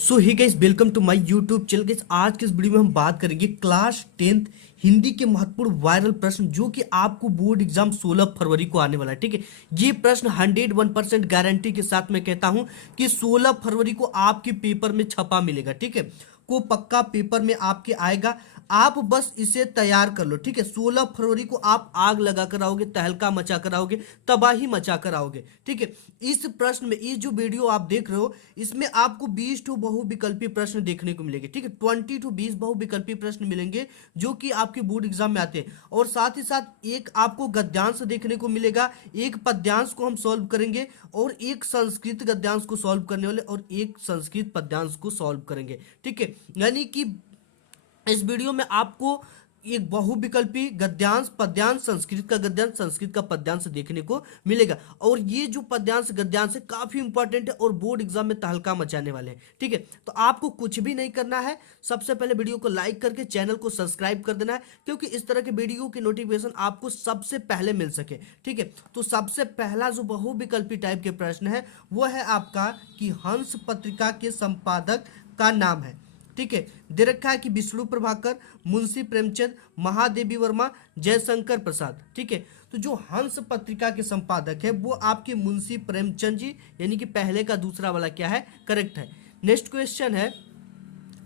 So hi guys, welcome to my YouTube channel. Guys, आज के इस वीडियो में हम बात करेंगे क्लास 10th हिंदी के महत्वपूर्ण वायरल प्रश्न जो कि आपको बोर्ड एग्जाम 16 फरवरी को आने वाला है। ठीक है, ये प्रश्न 101% गारंटी के साथ मैं कहता हूं कि 16 फरवरी को आपके पेपर में छपा मिलेगा। ठीक है, को पक्का पेपर में आपके आएगा। आप बस इसे तैयार कर लो। ठीक है, 16 फरवरी को आप आग लगा कर आओगे, तहलका मचा कर आओगे, तबाही मचा कर आओगे। ठीक है, इस प्रश्न में इस जो वीडियो आप देख रहे हो इसमें आपको 20 टू बहुविकल्पी प्रश्न देखने को मिलेंगे। ठीक है, 20 टू 20 बहुविकल्पी प्रश्न मिलेंगे जो कि आपके बोर्ड एग्जाम में आते हैं। और साथ ही साथ एक आपको गद्यांश देखने को मिलेगा, एक पद्यांश को हम सॉल्व करेंगे, और एक संस्कृत गद्यांश को सॉल्व करने वाले, और एक संस्कृत पद्यांश को सॉल्व करेंगे। ठीक है, यानी कि इस वीडियो में आपको एक बहुविकल्पी गद्यांश, पद्यांश, संस्कृत का गद्यांश, संस्कृत का पद्यांश देखने को मिलेगा। और ये जो पद्यांश गद्यांश है काफी इंपॉर्टेंट है और बोर्ड एग्जाम में तहलका मचाने वाले हैं। ठीक है, तो आपको कुछ भी नहीं करना है, सबसे पहले वीडियो को लाइक करके चैनल को सब्सक्राइब कर देना है, क्योंकि इस तरह के वीडियो की नोटिफिकेशन आपको सबसे पहले मिल सके। ठीक है, तो सबसे पहला जो बहुविकल्पी टाइप के प्रश्न है वो है आपका कि हंस पत्रिका के संपादक का नाम है। ठीक है, दे रखा है कि विष्णु प्रभाकर, मुंशी प्रेमचंद, महादेवी वर्मा, जयशंकर प्रसाद। ठीक है, तो जो हंस पत्रिका के संपादक है वो आपके मुंशी प्रेमचंद जी, यानी कि पहले का दूसरा वाला क्या है, करेक्ट है। नेक्स्ट क्वेश्चन है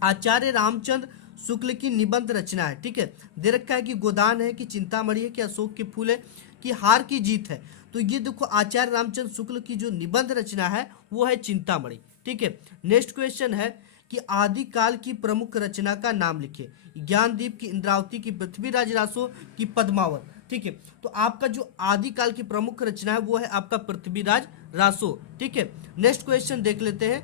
आचार्य रामचंद्र शुक्ल की निबंध रचना है। ठीक है, दे रखा है कि गोदान है, कि चिंतामणि है, कि अशोक के फूल है, कि हार की जीत है। तो ये देखो आचार्य रामचंद्र शुक्ल की जो निबंध रचना है वो है चिंतामणि। ठीक है, नेक्स्ट क्वेश्चन है कि आदिकाल की प्रमुख रचना का नाम लिखिए। ज्ञानदीप, की इंद्रावती, की पृथ्वीराज रासो, की पद्मावत। ठीक है, तो आपका जो आदिकाल की प्रमुख रचना है वो है आपका पृथ्वीराज रासो। ठीक है, नेक्स्ट क्वेश्चन देख लेते हैं।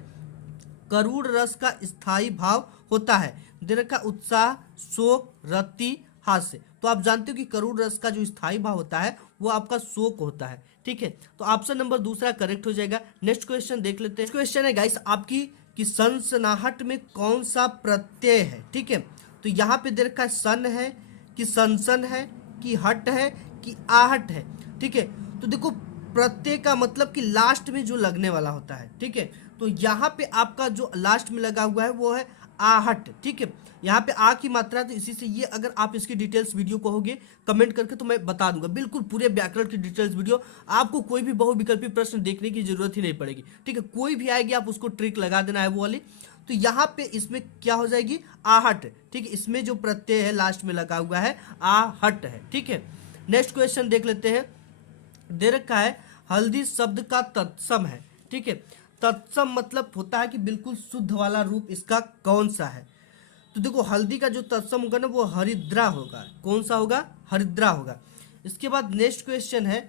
करूण रस का स्थायी भाव होता है, दे रखा उत्साह, शोक, रति, हास्य। तो आप जानते हो कि करूण रस का जो स्थायी भाव होता है वो आपका शोक होता है। ठीक है, तो ऑप्शन नंबर दूसरा करेक्ट हो जाएगा। नेक्स्ट क्वेश्चन देख लेते हैं। नेक्स्ट क्वेश्चन है गाइस आपकी कि सनसनाहट में कौन सा प्रत्यय है। ठीक है, तो यहाँ पे दे रखा है सन है, कि सनसन है, कि हट है, कि आहट है। ठीक है, तो देखो प्रत्यय का मतलब कि लास्ट में जो लगने वाला होता है। ठीक है, तो यहाँ पे आपका जो लास्ट में लगा हुआ है वो है आहट। ठीक है, यहाँ पे आ की मात्रा, तो इसी से ये अगर आप इसकी डिटेल्स वीडियो कहोगे कमेंट करके तो मैं बता दूंगा, बिल्कुल पूरे व्याकरण की डिटेल्स वीडियो। आपको कोई भी बहुविकल्पी प्रश्न देखने की जरूरत ही नहीं पड़ेगी। ठीक है, कोई भी आएगी आप उसको ट्रिक लगा देना है वो वाली। तो यहाँ पे इसमें क्या हो जाएगी, आहट। ठीक है, इसमें जो प्रत्यय है लास्ट में लगा हुआ है आहट है। ठीक है, नेक्स्ट क्वेश्चन देख लेते हैं। दे रखा है हल्दी शब्द का तत्सम है। ठीक है, तत्सम मतलब होता है कि बिल्कुल शुद्ध वाला रूप इसका कौन सा है। तो देखो हल्दी का जो तत्सम होगा ना वो हरिद्रा होगा। कौन सा होगा, हरिद्रा होगा। इसके बाद नेक्स्ट क्वेश्चन है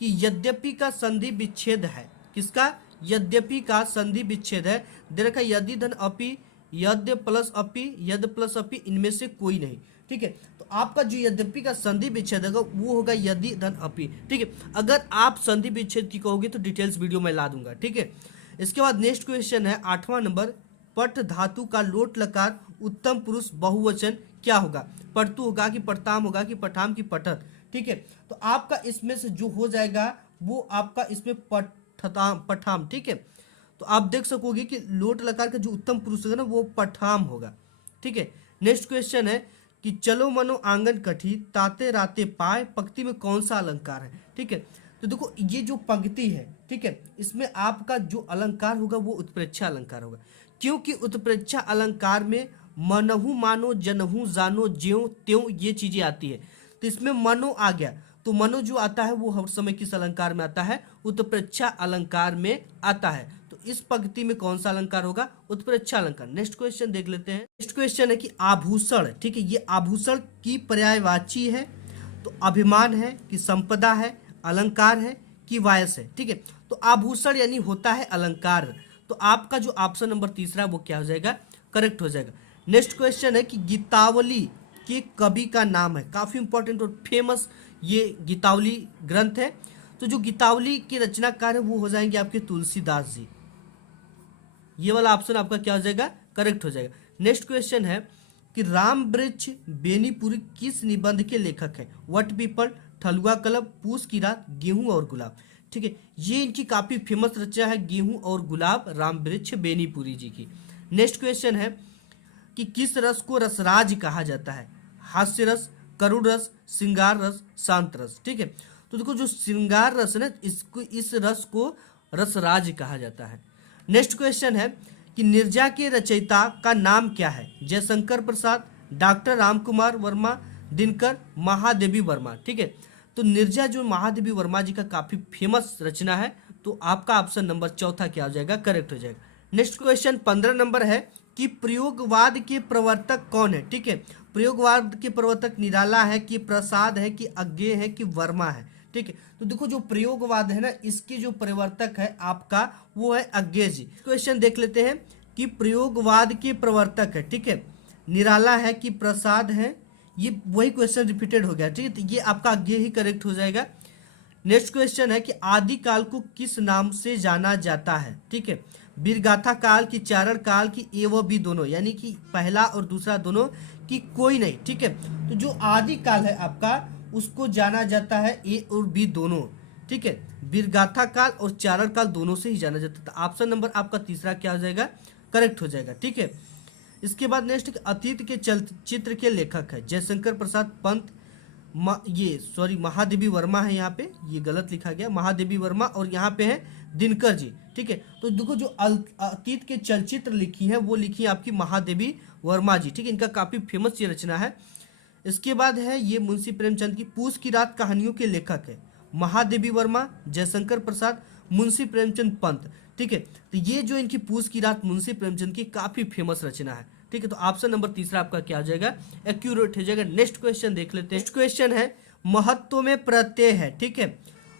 कि यद्यपि का संधि विच्छेद है। किसका, यद्यपि का संधि विच्छेद है। दे रखा यदि धन अपि, यद्य प्लस अपि, यद प्लस अपि, इनमें से कोई नहीं। ठीक है, तो आपका जो यद्यपि का संधि विच्छेद होगा वो होगा यदि धन अपि। ठीक है, अगर आप संधि विच्छेद की कहोगे तो डिटेल्स वीडियो में ला दूंगा। ठीक है, इसके बाद नेक्स्ट क्वेश्चन है 8वां नंबर, पट धातु का लोट लकार उत्तम पुरुष बहुवचन क्या होगा। पड़तु होगा, कि पड़ताम होगा, कि पठाम, की पठत। ठीक है, तो आपका इसमें से जो हो जाएगा वो आपका इसमें पठताम, पठाम। ठीक है, तो आप देख सकोगे कि लोट लकार का जो उत्तम पुरुष होगा ना वो पठाम होगा। ठीक है, नेक्स्ट क्वेश्चन है कि चलो मनो आंगन कठी, ताते राते पाए, पंक्ति में कौन सा अलंकार है। ठीक है, तो देखो ये जो पंक्ति है, ठीक है, इसमें आपका जो अलंकार होगा वो उत्प्रेक्षा अलंकार होगा, क्योंकि उत्प्रेक्षा अलंकार में मनहु मानो, जनहु जानो, ज्यों त्यों ये चीजें आती है। तो इसमें मनो आ गया, तो मनो जो आता है वो हर समय किस अलंकार में आता है, उत्प्रेक्षा अलंकार में आता है। तो इस पंक्ति में कौन सा अलंकार होगा, उत्प्रेक्षा अलंकार। नेक्स्ट क्वेश्चन देख लेते हैं। नेक्स्ट क्वेश्चन है कि आभूषण। ठीक है, ये आभूषण की पर्यायवाची है। तो अभिमान है, कि संपदा है, अलंकार है, कि वायस है। ठीक है, तो आभूषण यानी होता है अलंकार। तो आपका जो ऑप्शन नंबर तीसरा वो क्या हो जाएगा, करेक्ट हो जाएगा। नेक्स्ट क्वेश्चन है कि गीतावली के कवि का नाम है। काफी इंपॉर्टेंट और फेमस ये गीतावली ग्रंथ है। तो जो गीतावली के रचनाकार है वो हो जाएंगे आपके तुलसीदास जी। ये वाला ऑप्शन आपका क्या हो जाएगा, करेक्ट हो जाएगा। नेक्स्ट क्वेश्चन है कि राम वृक्ष बेनीपुरी किस निबंध के लेखक है। वट पीपल, ठलुआ कलब, पूस की रात, गेहूं और गुलाब। ठीक है, ये इनकी काफी फेमस रचना है गेहूं और गुलाब, राम वृक्ष बेनीपुरी जी की। नेक्स्ट क्वेश्चन है कि किस रस को रसराज कहा जाता है? हास्य रस, करुण रस, श्रृंगार रस, शांत रस। ठीक है, तो देखो जो श्रृंगार रस है ना, इसको इस रस को रसराज कहा जाता है। नेक्स्ट क्वेश्चन है कि नीरजा के रचयिता का नाम क्या है? जयशंकर प्रसाद, डॉक्टर राम कुमार वर्मा, दिनकर, महादेवी वर्मा। ठीक है, तो नीरजा जो महादेवी वर्मा जी का काफी फेमस रचना है, तो आपका ऑप्शन नंबर चौथा क्या हो जाएगा? करेक्ट हो जाएगा। नेक्स्ट क्वेश्चन 15 नंबर है कि प्रयोगवाद के प्रवर्तक कौन है? ठीक है, प्रयोगवाद के प्रवर्तक निराला है कि प्रसाद है कि अज्ञेय है कि वर्मा है? ठीक है, तो देखो जो प्रयोगवाद है ना, इसके जो प्रवर्तक है आपका वो है अज्ञेय जी। क्वेश्चन देख लेते हैं कि प्रयोगवाद के प्रवर्तक है, ठीक है, निराला है कि प्रसाद है? ये वही क्वेश्चन रिपीटेड हो गया। ठीक है, तो ये आपका अज्ञेय ही करेक्ट हो जाएगा। नेक्स्ट क्वेश्चन है कि आदिकाल को किस नाम से जाना जाता है? ठीक है, वीरगाथा काल की, चारण काल की, ए व बी दोनों, यानी कि पहला और दूसरा दोनों की कोई नहीं। ठीक है, तो जो आदिकाल है आपका उसको जाना जाता है ए और बी दोनों। ठीक है, वीरगाथा काल और चारण काल दोनों से ही जाना जाता है। ऑप्शन नंबर आपका तीसरा क्या हो जाएगा? करेक्ट हो जाएगा। ठीक है, इसके बाद नेक्स्ट अतीत के चलचित्र के लेखक है जयशंकर प्रसाद पंत, महादेवी वर्मा है, यहाँ पे ये गलत लिखा गया, महादेवी वर्मा, और यहाँ पे है दिनकर जी। ठीक है, तो देखो जो अतीत के चलचित्र लिखी है वो लिखी है आपकी महादेवी वर्मा जी। ठीक है, इनका काफी फेमस ये रचना है। इसके बाद है ये मुंशी प्रेमचंद की पूस की रात कहानियों के लेखक है महादेवी वर्मा, जयशंकर प्रसाद, मुंशी प्रेमचंद पंत। ठीक है, तो ये जो इनकी पूस की रात मुंशी प्रेमचंद की काफी फेमस रचना है। ठीक है, तो ऑप्शन नंबर तीसरा आपका क्या हो जाएगा? एक्यूरेट हो जाएगा। नेक्स्ट क्वेश्चन देख लेते हैं। नेक्स्ट क्वेश्चन है महत्व में प्रत्यय है। ठीक है,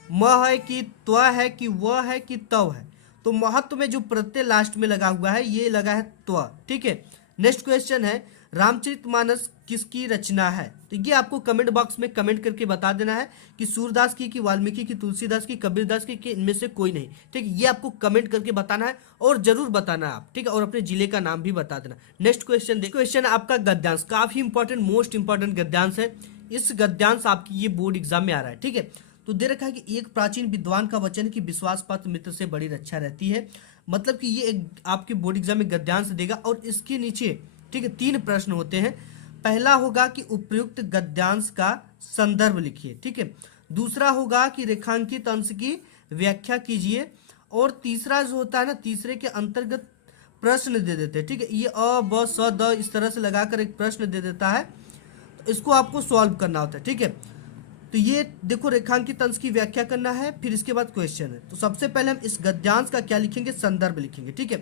म है कि त्व है कि व है कि तव है? तो महत्व में जो प्रत्यय लास्ट में लगा हुआ है ये लगा है त्व। ठीक है, नेक्स्ट क्वेश्चन है रामचरितमानस किसकी रचना है? तो ये आपको कमेंट बॉक्स में कमेंट करके बता देना है कि सूरदास की, वाल्मीकि की, तुलसीदास की, कबीरदास की, कि इनमें से कोई नहीं। ठीक है, ये आपको कमेंट करके बताना है और जरूर बताना है आप। ठीक है, और अपने जिले का नाम भी बता देना। नेक्स्ट क्वेश्चन क्वेश्चन आपका गद्यांश, काफी इंपॉर्टेंट, मोस्ट इंपॉर्टेंट गद्यांश है। इस गद्यांश आपकी ये बोर्ड एग्जाम में आ रहा है। ठीक है, तो दे रखा है कि एक प्राचीन विद्वान का वचन की विश्वास पात्र मित्र से बड़ी रक्षा रहती है। मतलब कि ये एक आपके बोर्ड एग्जाम में गद्यांश देगा और इसके नीचे ठीक है 3 प्रश्न होते हैं। पहला होगा कि उपयुक्त गद्यांश का संदर्भ लिखिए। ठीक है, दूसरा होगा कि रेखांकित अंश की व्याख्या कीजिए, और तीसरा जो होता है ना, तीसरे के अंतर्गत प्रश्न दे देते हैं। ठीक है, ये अ ब स द इस तरह से लगाकर एक प्रश्न दे देता है, तो इसको आपको सॉल्व करना होता है। ठीक है, तो ये देखो रेखांकित अंश की व्याख्या करना है, फिर इसके बाद क्वेश्चन है। तो सबसे पहले हम इस गद्यांश का क्या लिखेंगे? संदर्भ लिखेंगे। ठीक है,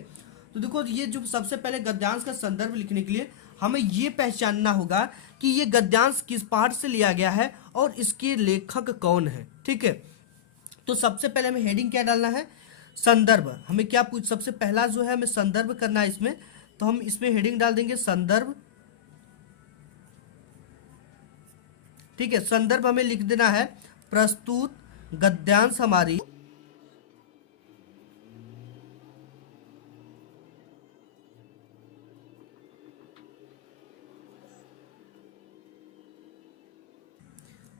तो देखो ये जो सबसे पहले गद्यांश का संदर्भ लिखने के लिए हमें ये पहचानना होगा कि ये गद्यांश किस पाठ से लिया गया है और इसके लेखक कौन है। ठीक है, तो सबसे पहले हमें हेडिंग क्या डालना है? संदर्भ। हमें क्या सबसे पहला जो है हमें संदर्भ करना है इसमें, तो हम इसमें हेडिंग डाल देंगे संदर्भ। ठीक है, संदर्भ हमें लिख देना है प्रस्तुत गद्यांश हमारी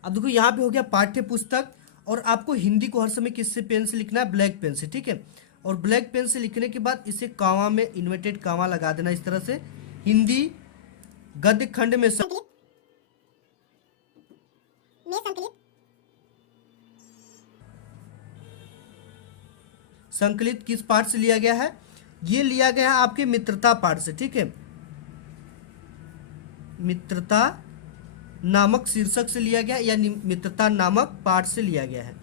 अब देखो यहाँ पे हो गया पाठ्य पुस्तक, और आपको हिंदी को हर समय किससे पेन से लिखना है? ब्लैक पेन से। ठीक है, और ब्लैक पेन से लिखने के बाद इसे कामा में इन्वर्टेड कामा लगा देना इस तरह से। हिंदी गद्य खंड में संकलित किस पाठ से लिया गया है? ये लिया गया है आपके मित्रता पाठ से। ठीक है, मित्रता नामक शीर्षक से लिया गया, या मित्रता नामक पाठ से लिया गया है।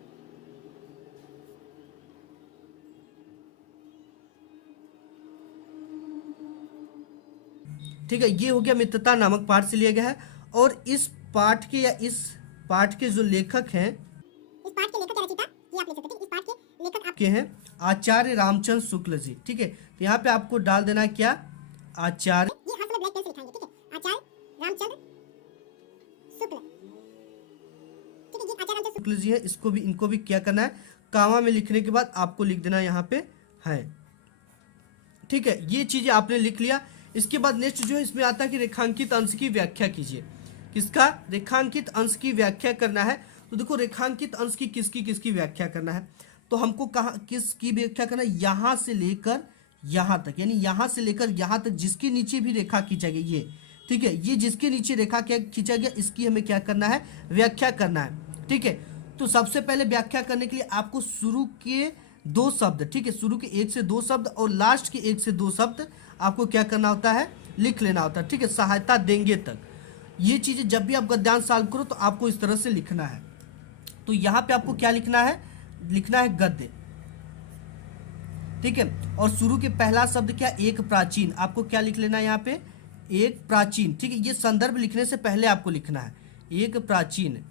ठीक है, ये हो गया मित्रता नामक पाठ से लिया गया है। और इस पाठ के या इस पाठ के जो लेखक हैं, इस पाठ के लेखक या रचयिता ये आप लिख सकते हैं। इस पाठ के लेखक आपके हैं आचार्य रामचंद्र शुक्ल जी। ठीक है, तो यहाँ पे आपको डाल देना है क्या? आचार्य, ये हर समय ब्लैक पेन से लिखाएंगे। ठीक है, आचार्य रामचंद्र शुक्ल। ठीक है, ये आचार्य रामचंद्र शुक्ल जी है, इसको भी इनको भी क्या करना है? कामा में लिखने के बाद आपको लिख देना यहाँ पे है। ठीक है, ये चीजें आपने लिख लिया। इसके बाद नेक्स्ट जो है इसमें आता है कि रेखांकित अंश की व्याख्या कीजिए। किसका? रेखांकित अंश की व्याख्या करना है। तो देखो रेखांकित अंश की किसकी किसकी व्याख्या करना है, तो हमको कहाँ किसकी व्याख्या करना है? यहाँ से लेकर यहाँ तक, यानी यहाँ से लेकर यहाँ तक जिसके नीचे भी रेखा खींचा गया ये, ठीक है, ये जिसके नीचे रेखा क्या खींचा गया इसकी हमें क्या करना है, व्याख्या करना है। ठीक है, तो सबसे पहले व्याख्या करने के लिए आपको शुरू के दो शब्द, ठीक है, शुरू के एक से दो शब्द और लास्ट के एक से दो शब्द आपको क्या करना होता है, लिख लेना होता है। ठीक है, सहायता देंगे तक, ये चीजें जब भी आप गद्यांश सॉल्व करो तो आपको इस तरह से लिखना है। तो यहाँ पे आपको क्या लिखना है, लिखना है गद्य। ठीक है, और शुरू के पहला शब्द क्या, एक प्राचीन, आपको क्या लिख लेना है यहाँ पे, एक प्राचीन। ठीक है, ये संदर्भ लिखने से पहले आपको लिखना है एक प्राचीन,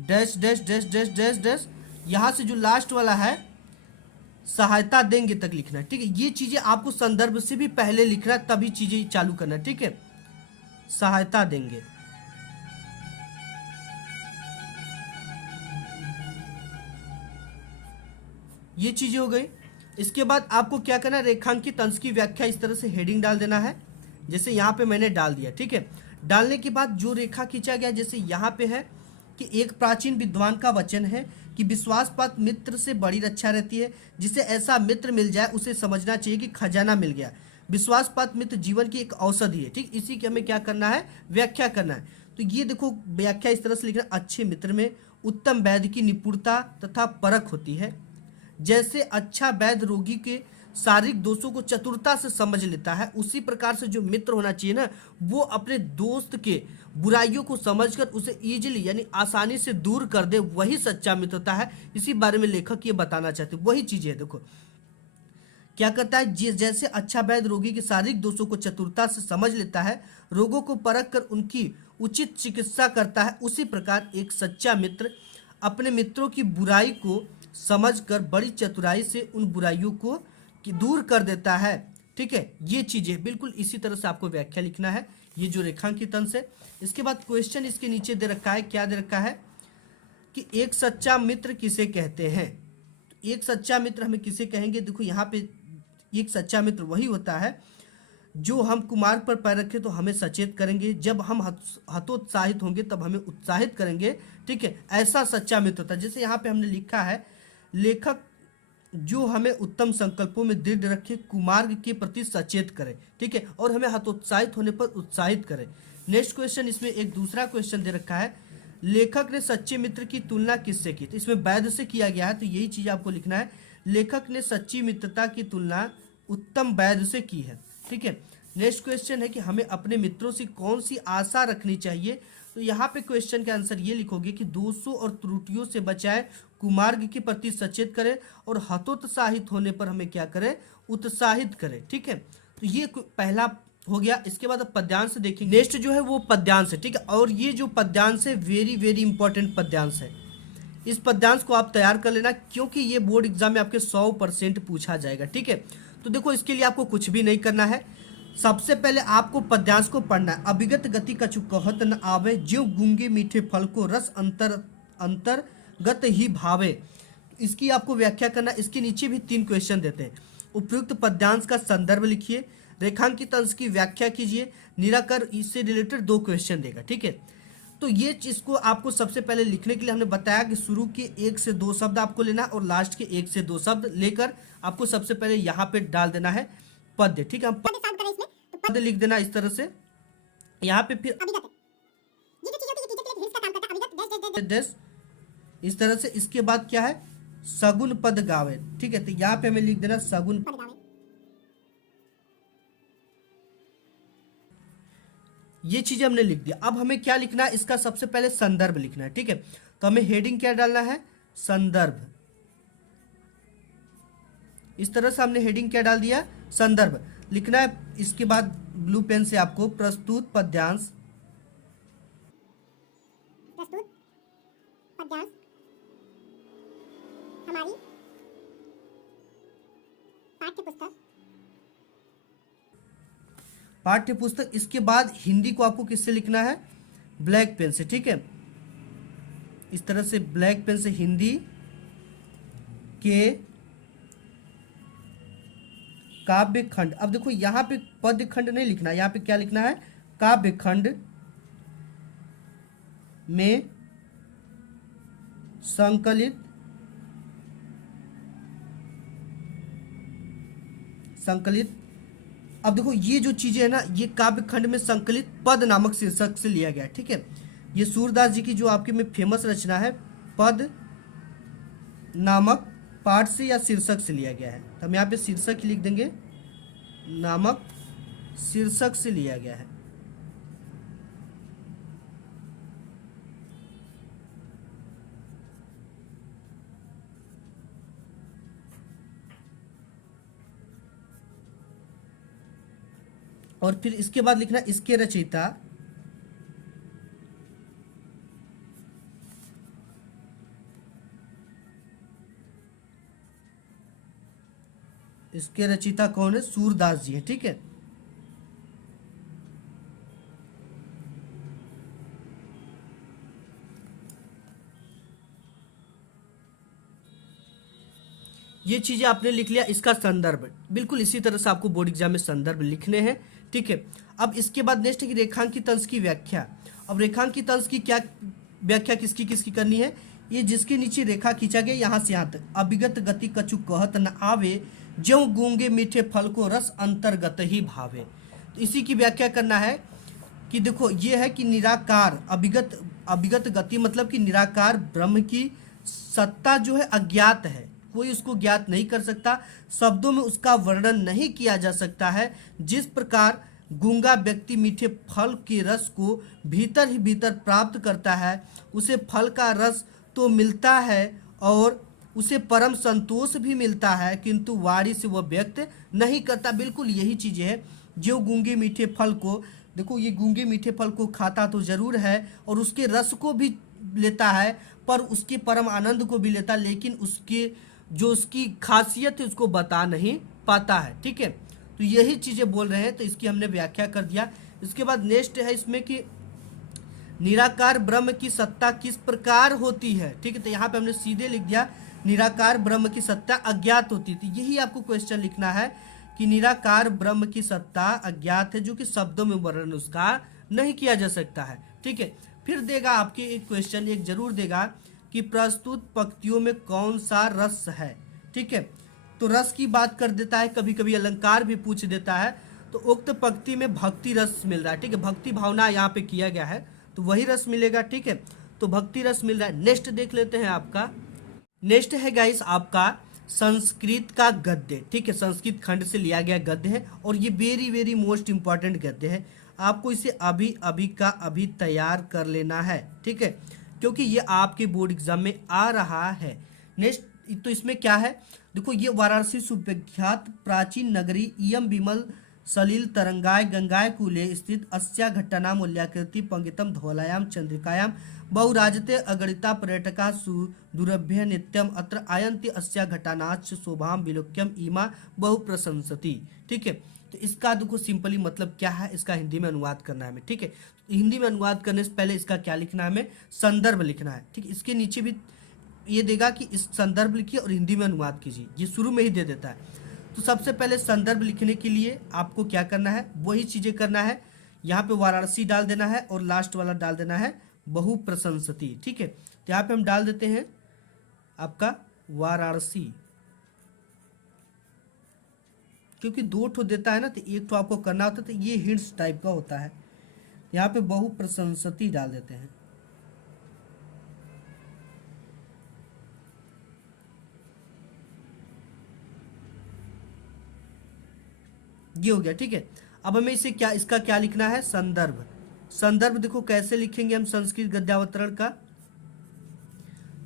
dash dash dash dash dash dash, यहां से जो लास्ट वाला है सहायता देंगे तक लिखना है। ठीक है, ये चीजें आपको संदर्भ से भी पहले लिखना है, तभी चीजें चालू करना है। ठीक है, सहायता देंगे, ये चीजें हो गई। इसके बाद आपको क्या करना है, रेखांकित अंश की व्याख्या इस तरह से हेडिंग डाल देना है, जैसे यहाँ पे मैंने डाल दिया। ठीक है, डालने के बाद जो रेखा खींचा गया, जैसे यहाँ पे है कि एक प्राचीन विद्वान का वचन है कि विश्वासपात मित्र से बड़ी रक्षा रहती है, जिसे ऐसा मित्र मिल जाए उसे समझना चाहिए कि खजाना मिल गया। विश्वासपात मित्र जीवन की एक औषधि है। ठीक, इसी की हमें क्या करना है, व्याख्या करना है। तो ये देखो व्याख्या इस तरह से लिखना, अच्छे मित्र में उत्तम वैद्य की निपुणता तथा परख होती है, जैसे अच्छा वैद्य रोगी के शारीरिक दोषों को चतुरता से समझ लेता है, उसी प्रकार से जो मित्र होना चाहिए ना, वो अपने दोस्त के बुराइयों को समझकर उसे इजीली यानी आसानी से दूर कर दे, वही सच्चा मित्रता है। इसी बारे में लेखक ये बताना चाहते हैं, वही चीज है। देखो क्या करता है, जैसे अच्छा वैद्य रोगी के शारीरिक दोषों को चतुरता से समझ लेता है, रोगों को परख कर उनकी उचित चिकित्सा करता है, उसी प्रकार एक सच्चा मित्र अपने मित्रों की बुराई को समझकर बड़ी चतुराई से उन बुराइयों को दूर कर देता है। ठीक है, ये चीजें बिल्कुल इसी तरह से आपको व्याख्या लिखना है, ये जो रेखांकित अंश है। इसके बाद क्वेश्चन इसके नीचे दे रखा है, क्या दे रखा है कि एक सच्चा मित्र किसे कहते हैं। एक सच्चा मित्र हमें किसे कहेंगे, देखो यहाँ पे एक सच्चा मित्र वही होता है जो हम कुमार्ग पर पैर रखें तो हमें सचेत करेंगे, जब हम हतोत्साहित होंगे तब हमें उत्साहित करेंगे। ठीक है, ऐसा सच्चा मित्र होता है। जैसे यहाँ पे हमने लिखा है, लेखक जो हमें उत्तम संकल्पों में दृढ़ रखे, कुमार्ग के प्रति सचेत करे। ठीक है, और हमें हतोत्साहित होने पर उत्साहित करे। नेक्स्ट क्वेश्चन, इसमें एक दूसरा क्वेश्चन दे रखा है, लेखक ने सच्चे मित्र की तुलना किससे की, तो इसमें वैद्य से किया गया है, तो यही चीज आपको लिखना है, लेखक ने सच्ची मित्रता की तुलना उत्तम वैद्य से की है। ठीक है, नेक्स्ट क्वेश्चन है कि हमें अपने मित्रों से कौन सी आशा रखनी चाहिए, तो यहाँ पे क्वेश्चन का आंसर ये लिखोगे कि दोषों और त्रुटियों से बचाए, कुमार्ग के प्रति सचेत करें और हतोत्साहित होने पर हमें क्या करें, उत्साहित करें। ठीक है, तो ये पहला हो गया। इसके बाद अब पद्यांश देखेंगे, नेक्स्ट जो है वो पद्यांश है। ठीक है, और ये जो पद्यांश है वेरी वेरी इंपॉर्टेंट पद्यांश है, इस पद्यांश को आप तैयार कर लेना, क्योंकि ये बोर्ड एग्जाम में आपके 100% पूछा जाएगा। ठीक है, तो देखो इसके लिए आपको कुछ भी नहीं करना है, सबसे पहले आपको पद्यांश को पढ़ना है। अभिगत गति कछु कहत न आवे, ज्यों गूंगे मीठे फल को रस अंतरगत ही भावे। इसकी आपको व्याख्या करना। इसके नीचे भी 3 क्वेश्चन देते हैं। उपयुक्त पद्यांश का संदर्भ लिखिए, रेखांकित अंश की व्याख्या कीजिए, निराकर इससे रिलेटेड 2 क्वेश्चन देगा। ठीक है, तो ये चीज को आपको सबसे पहले लिखने के लिए हमने बताया कि शुरू के 1 से 2 शब्द आपको लेना और लास्ट के 1 से 2 शब्द लेकर आपको सबसे पहले यहाँ पे डाल देना है पद्य। ठीक है, हम पद्य लिख देना इस तरह से, यहाँ पे फिर इस तरह से। इसके बाद क्या है, सगुन पद गावे। ठीक है, तो यहाँ पे हमें लिख देना सगुन पद गावे, ये चीजें हमने लिख दिया। अब हमें क्या लिखना है, इसका सबसे पहले संदर्भ लिखना है। ठीक है, तो हमें हेडिंग क्या डालना है, संदर्भ। इस तरह से हमने हेडिंग क्या डाल दिया, संदर्भ लिखना है। इसके बाद ब्लू पेन से आपको प्रस्तुत पद्यांश हमारी पाठ्य पुस्तक। इसके बाद हिंदी को आपको किससे लिखना है, ब्लैक पेन से। ठीक है, इस तरह से ब्लैक पेन से हिंदी के काव्य खंड। अब देखो यहाँ पे पद्य खंड नहीं लिखना, यहाँ पे क्या लिखना है, काव्य खंड में संकलित संकलित। अब देखो ये जो चीजें है ना, ये काव्य खंड में संकलित पद नामक शीर्षक से लिया गया है, ठीक है। ये सूरदास जी की जो आपके में फेमस रचना है, पद नामक पाठ से या शीर्षक से लिया गया है। तो हम यहाँ पे शीर्षक ही लिख देंगे, नामक शीर्षक से लिया गया है। और फिर इसके बाद लिखना इसके रचयिता, इसके रचयिता कौन है? सूरदास जी है, ठीक है। ये चीजें आपने लिख लिया। इसका संदर्भ बिल्कुल इसी तरह से आपको बोर्ड एग्जाम में संदर्भ लिखने हैं, ठीक है। अब इसके बाद नेक्स्ट है कि रेखांकित अंश की व्याख्या। अब रेखांकित अंश की क्या व्याख्या किसकी किसकी करनी है? ये जिसके नीचे रेखा खींचा गया यहाँ से यहाँ तक, अभिगत गति कछु कहत न आवे, ज्यों गूंगे मीठे फल को रस अंतर्गत ही भावे। तो इसी की व्याख्या करना है कि देखो ये है कि निराकार अभिगत, अभिगत गति मतलब कि निराकार ब्रह्म की सत्ता जो है अज्ञात है, कोई उसको ज्ञात नहीं कर सकता, शब्दों में उसका वर्णन नहीं किया जा सकता है। जिस प्रकार गूंगा व्यक्ति मीठे फल के रस को भीतर ही भीतर प्राप्त करता है, उसे फल का रस तो मिलता है और उसे परम संतोष भी मिलता है, किंतु वाणी से वह व्यक्त नहीं करता। बिल्कुल यही चीज़ है। जो गूंगे मीठे फल को, देखो ये गूंगे मीठे फल को खाता तो जरूर है और उसके रस को भी लेता है, पर उसके परम आनंद को भी लेता, लेकिन उसके जो उसकी खासियत है उसको बता नहीं पाता है, ठीक है। तो यही चीज़ें बोल रहे हैं, तो इसकी हमने व्याख्या कर दिया। इसके बाद नेक्स्ट है इसमें कि निराकार ब्रह्म की सत्ता किस प्रकार होती है, ठीक है। तो यहाँ पे हमने सीधे लिख दिया निराकार ब्रह्म की सत्ता अज्ञात होती थी। यही आपको क्वेश्चन लिखना है कि निराकार ब्रह्म की सत्ता अज्ञात है, जो कि शब्दों में वर्णन उसका नहीं किया जा सकता है, ठीक है। फिर देगा आपके एक क्वेश्चन एक जरूर देगा कि प्रस्तुत पंक्तियों में कौन सा रस है, ठीक है। तो रस की बात कर देता है, कभी कभी अलंकार भी पूछ देता है। तो उक्त पंक्ति में भक्ति रस मिल रहा है, ठीक है, भक्ति भावना यहाँ पे किया गया है, तो वही रस मिलेगा, ठीक है। तो भक्ति रस मिल रहा है। नेक्स्ट देख लेते हैं आपका, नेक्स्ट है गाइस आपका संस्कृत का गद्य, ठीक है। संस्कृत खंड से लिया गया गद्य है और ये वेरी वेरी मोस्ट इंपॉर्टेंट गद्य है। आपको इसे अभी अभी का अभी तैयार कर लेना है, ठीक है, क्योंकि ये आपके बोर्ड एग्जाम में आ रहा है। नेक्स्ट तो इसमें क्या है, देखो ये वाराणसी सुविख्यात प्राचीन नगरी इयम विमल सलिल तरंगाय गंगाय कूले स्थित अस्या घट्टानाम मूल्याकृति पंगितम धवलायाम चंद्रिकायाम बहुराजते अगणिता पर्यटका सुदुरभ्य नित्यम अत्र आयन्ति अस्या घटानाच शोभाम विलोक्यम इमा बहु प्रशंसति, ठीक है। तो इसका देखो सिंपली मतलब क्या है, इसका हिंदी में अनुवाद करना है हमें, ठीक है। हिंदी में अनुवाद करने से पहले इसका क्या लिखना है, हमें संदर्भ लिखना है, ठीक है। इसके नीचे भी ये देगा कि इस संदर्भ लिखिए और हिंदी में अनुवाद कीजिए, ये शुरू में ही दे देता है। तो सबसे पहले संदर्भ लिखने के लिए आपको क्या करना है, वही चीजें करना है। यहाँ पे वाराणसी डाल देना है और लास्ट वाला डाल देना है बहु प्रशंसति, ठीक है। तो यहाँ पे हम डाल देते हैं आपका वाराणसी, क्योंकि दो ठो देता है ना, तो एक ठो आपको करना होता है, तो ये हिंट्स टाइप का होता है। यहाँ पे बहु प्रशंसति डाल देते हैं। ये हो गया, ठीक है। अब हमें इसे क्या, इसका क्या लिखना है, संदर्भ। संदर्भ देखो कैसे लिखेंगे हम संस्कृत गद्यावतरण का,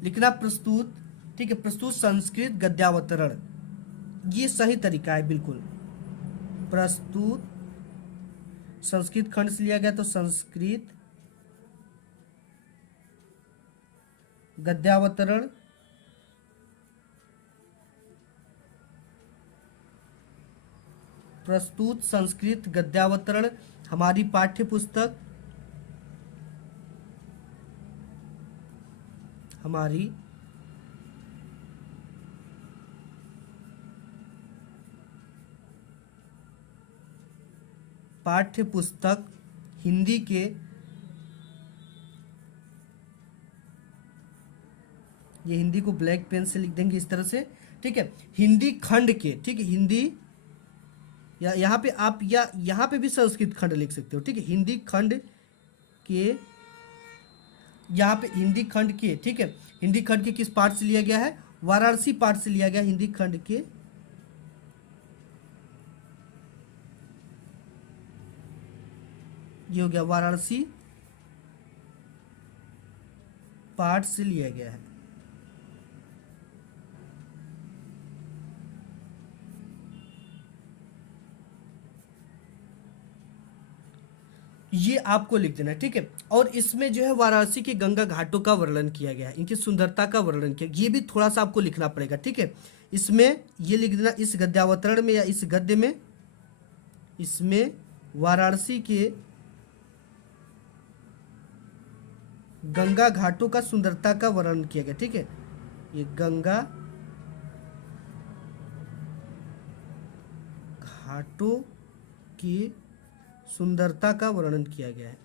लिखना प्रस्तुत, ठीक है, प्रस्तुत संस्कृत गद्यावतरण, ये सही तरीका है बिल्कुल। प्रस्तुत संस्कृत खंड से लिया गया तो संस्कृत गद्यावतरण, प्रस्तुत संस्कृत गद्यावतरण हमारी पाठ्य पुस्तक, हमारी पाठ्य पुस्तक हिंदी के ये हिंदी को ब्लैक पेन से लिख देंगे इस तरह से, ठीक है, हिंदी खंड के, ठीक है, हिंदी या यहाँ पे आप या यहाँ पे भी संस्कृत खंड लिख सकते हो, ठीक है। हिंदी खंड के, यहाँ पे हिंदी खंड के, ठीक है, हिंदी खंड के किस पार्ट से लिया गया है? वाराणसी पार्ट से लिया गया हिंदी खंड के, ये हो गया वाराणसी पार्ट से लिया गया है। ये आपको लिख देना है, ठीक है। और इसमें जो है वाराणसी के गंगा घाटों का वर्णन किया गया है, इनकी सुंदरता का वर्णन किया, ये भी थोड़ा सा आपको लिखना पड़ेगा, ठीक है। इसमें ये लिख देना, इस गद्यावतरण में या इस गद्य में, इसमें वाराणसी के गंगा घाटों का सुंदरता का वर्णन किया गया, ठीक है। ये गंगा घाटों की सुंदरता का वर्णन किया गया है।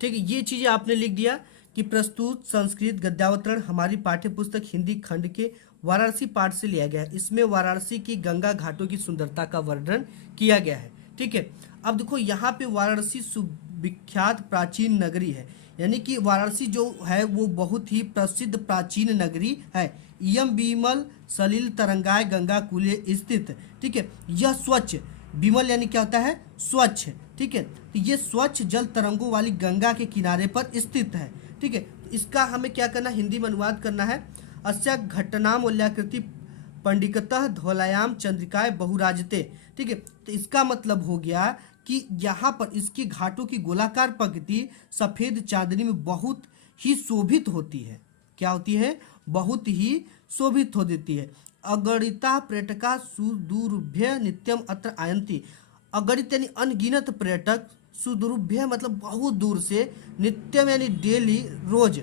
ठीक है, ये चीजें आपने लिख दिया कि प्रस्तुत संस्कृत गद्यावतरण हमारी पाठ्य पुस्तक हिंदी खंड के वाराणसी पाठ से लिया गया है। इसमें वाराणसी की गंगा घाटों की सुंदरता का वर्णन किया गया है, ठीक है। अब देखो यहाँ पे वाराणसी सुविख्यात प्राचीन नगरी है, यानी कि वाराणसी जो है वो बहुत ही प्रसिद्ध प्राचीन नगरी है। इयम विमल सलिल तरंगाय गंगा कूले स्थित, ठीक है। यह स्वच्छ, विमल यानी क्या होता है? स्वच्छ, ठीक है। तो ये स्वच्छ जल तरंगों वाली गंगा के किनारे पर स्थित है, ठीक है। इसका हमें क्या करना, हिंदी में अनुवाद करना है। अस्य घटना मूल्याकृति पंडितः धौलायाम चंद्रिकाय बहुराजते, ठीक है। तो इसका मतलब हो गया कि यहाँ पर इसकी घाटों की गोलाकार पंक्ति सफेद चांदनी में बहुत ही शोभित होती है। क्या होती है? बहुत ही शोभित हो देती है। अगणिता पर्यटका सुदूरभ्य नित्यम अत्र आयन्ति। अगणित यानी अनगिनत पर्यटक, सुदूरभ्य मतलब बहुत दूर से, नित्यम यानी डेली, रोज,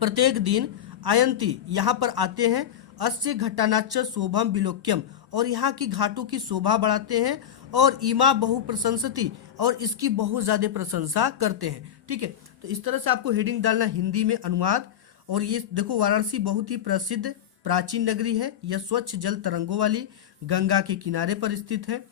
प्रत्येक दिन, आयन्ति यहाँ पर आते हैं। अस्य घटानाच शोभम विलोक्यम, और यहाँ की घाटों की शोभा बढ़ाते हैं। और इमा बहु प्रशंसति, और इसकी बहुत ज़्यादा प्रशंसा करते हैं, ठीक है। तो इस तरह से आपको हेडिंग डालना, हिंदी में अनुवाद। और ये देखो, वाराणसी बहुत ही प्रसिद्ध प्राचीन नगरी है। यह स्वच्छ जल तरंगों वाली गंगा के किनारे पर स्थित है।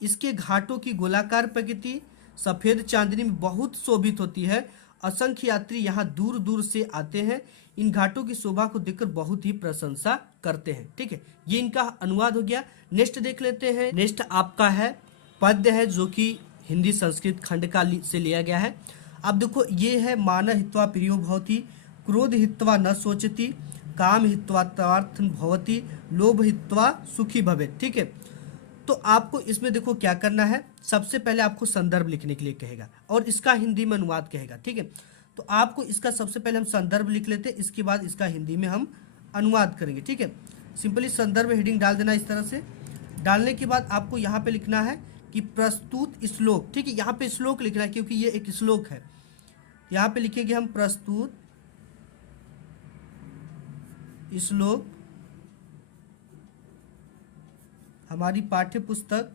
इसके घाटों की गोलाकार प्रकृति सफ़ेद चांदनी में बहुत शोभित होती है। असंख्य यात्री यहाँ दूर दूर से आते हैं। इन घाटों की शोभा को देखकर बहुत ही प्रशंसा करते हैं, ठीक है। ये इनका अनुवाद हो गया। नेक्स्ट देख लेते हैं। नेक्स्ट आपका है पद्य है, जो कि हिंदी संस्कृत खंड का से लिया गया है। अब देखो, ये है मान हित्वा प्रियो भवति, क्रोध हित्वा न सोचती, काम हित्वा तवार्थ भवति, लोभ हित्वा सुखी भवेत्, ठीक है। तो आपको इसमें देखो क्या करना है। सबसे पहले आपको संदर्भ लिखने के लिए कहेगा और इसका हिंदी में अनुवाद कहेगा, ठीक है। तो आपको इसका सबसे पहले हम संदर्भ लिख लेते हैं, इसके बाद इसका हिंदी में हम अनुवाद करेंगे, ठीक है। सिंपली संदर्भ हेडिंग डाल देना इस तरह से। डालने के बाद आपको यहाँ पे लिखना है कि प्रस्तुत श्लोक, ठीक है। यहाँ पे श्लोक लिखना है क्योंकि ये एक श्लोक है। यहाँ पे लिखेंगे हम प्रस्तुत श्लोक हमारी पाठ्य पुस्तक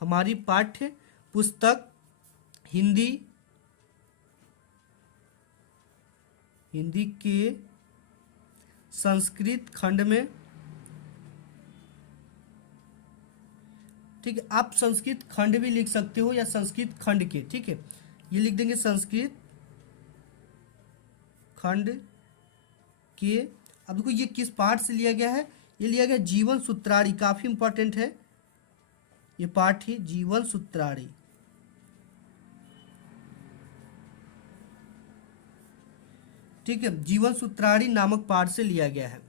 हमारी पाठ्य पुस्तक हिंदी के संस्कृत खंड में, ठीक है। आप संस्कृत खंड भी लिख सकते हो या संस्कृत खंड के, ठीक है। ये लिख देंगे संस्कृत खंड के। अब देखो ये किस पाठ से लिया गया है? ये लिया गया जीवन सूत्राणी, काफी इंपॉर्टेंट है ये पाठ ही, जीवन सूत्राणी, ठीक है। जीवन सूत्राणी नामक पाठ से लिया गया है।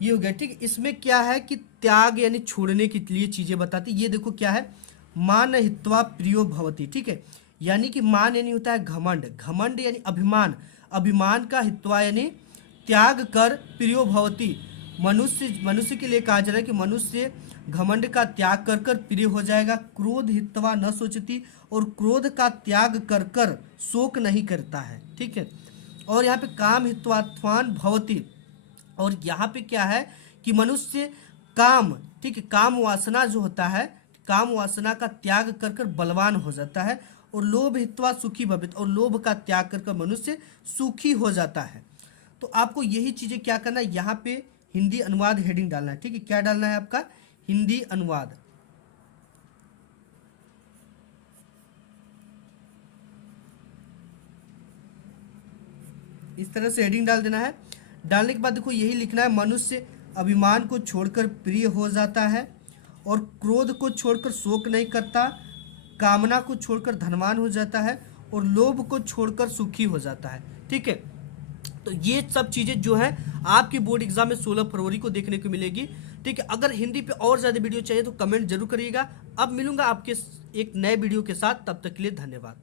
ये हो गया, ठीक है। इसमें क्या है कि त्याग यानी छोड़ने के लिए चीजें बताती। ये देखो क्या है, मान हित्वा प्रियो भवती, ठीक है। यानी कि मान यानी होता है घमंड, घमंड यानी अभिमान, अभिमान का हित्वा यानी त्याग कर प्रियो भवती, मनुष्य के लिए कहा जा रहा है कि मनुष्य घमंड का त्याग कर कर प्रिय हो जाएगा। क्रोध हित्वा न सोचती, और क्रोध का त्याग कर कर शोक नहीं करता है, ठीक है। और यहाँ पे काम हित्वात्मान भवती, और यहाँ पे क्या है कि मनुष्य काम, ठीक है, काम वासना जो होता है, काम वासना का त्याग कर कर बलवान हो जाता है। और लोभ हित्वा सुखी भवित, और लोभ का त्याग कर कर मनुष्य सुखी हो जाता है। तो आपको यही चीजें क्या करना है, यहाँ पे हिंदी अनुवाद हेडिंग डालना है, ठीक है। क्या डालना है आपका, हिंदी अनुवाद। इस तरह से हेडिंग डाल देना है। डालने के बाद देखो यही लिखना है, मनुष्य अभिमान को छोड़कर प्रिय हो जाता है, और क्रोध को छोड़कर शोक नहीं करता, कामना को छोड़कर धनवान हो जाता है, और लोभ को छोड़कर सुखी हो जाता है, ठीक है। तो ये सब चीजें जो है आपके बोर्ड एग्जाम में 16 फरवरी को देखने को मिलेगी, ठीक है। अगर हिंदी पे और ज्यादा वीडियो चाहिए तो कमेंट जरूर करिएगा। अब मिलूंगा आपके एक नए वीडियो के साथ, तब तक के लिए धन्यवाद।